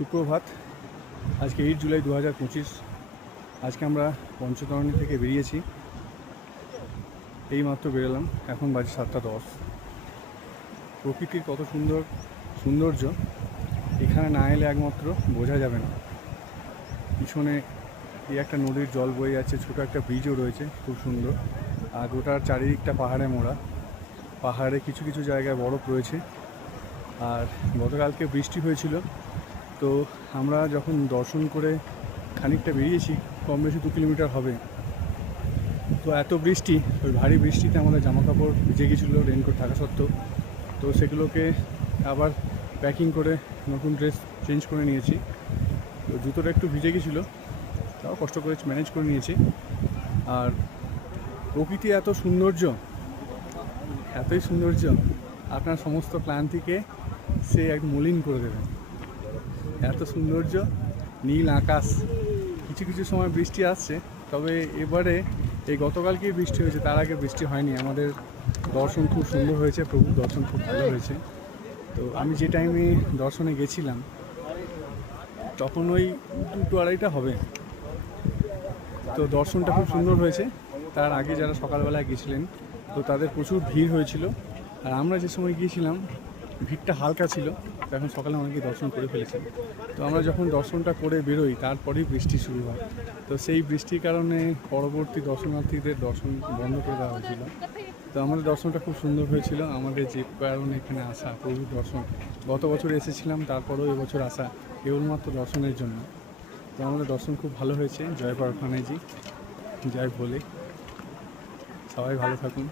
সুপ্রভাত। আজকে 8 জুলাই 2025। আজকে আমরা পঞ্চতরণী থেকে বেরিয়েছি। এইমাত্র বেরোলাম, এখন বাজে 7:10। প্রকৃতির কত সৌন্দর্য এখানে না এলে একমাত্র বোঝা যাবে না। পিছনে এই একটা নদীর জল বয়ে যাচ্ছে, ছোটো একটা ব্রিজও রয়েছে, খুব সুন্দর। আর গোটার চারিদিকটা পাহাড়ে মোড়া। পাহাড়ে কিছু কিছু জায়গায় বরফ রয়েছে। আর গতকালকে বৃষ্টি হয়েছিল, তো আমরা যখন দর্শন করে খানিকটা বেরিয়েছি, কম বেশি 2 কিলোমিটার হবে, তো এত বৃষ্টি, ওই ভারী বৃষ্টিতে আমাদের জামাকাপড় ভিজে গেছিলো রেনকোট থাকা সত্ত্বেও। তো সেগুলোকে আবার প্যাকিং করে নতুন ড্রেস চেঞ্জ করে নিয়েছি। তো জুতোটা একটু ভিজে গেছিলো, তাও কষ্ট করে ম্যানেজ করে নিয়েছি। আর প্রকৃতি এতই সৌন্দর্য আপনার সমস্ত ক্লান্তিকে সে এক মলিন করে দেবে। এত সৌন্দর্য, নীল আকাশ। কিছু কিছু সময় বৃষ্টি আসছে, তবে এবারে এই গতকালকেই বৃষ্টি হয়েছে, তার আগে বৃষ্টি হয়নি। আমাদের দর্শন খুব সুন্দর হয়েছে, প্রভুর দর্শন খুব ভালো হয়েছে। তো আমি যে টাইমে দর্শনে গেছিলাম তখন ওই 2-2:30 হবে। তো দর্শনটা খুব সুন্দর হয়েছে। তার আগে যারা সকালবেলায় গেছিলেন, তো তাদের প্রচুর ভিড় হয়েছিল। আর আমরা যে সময় গিয়েছিলাম ভিড়টা হালকা ছিল, তো এখন সকালে অনেকেই দর্শন করে ফেলেছেন। তো আমরা যখন দর্শনটা করে বেরোই, তারপরেই বৃষ্টি শুরু হয়। তো সেই বৃষ্টির কারণে পরবর্তী দর্শনার্থীদের দর্শন বন্ধ করে দেওয়া হয়েছিল। তো আমাদের দর্শনটা খুব সুন্দর হয়েছিল। আমাদের যে কারণে এখানে আসা, প্রভুর দর্শন, গত বছর এসেছিলাম, তারপরেও এবছর আসা কেবলমাত্র দর্শনের জন্য। তো আমাদের দর্শন খুব ভালো হয়েছে। জয় পারখানাজি, জয় ভোলে। সবাই ভালো থাকুন।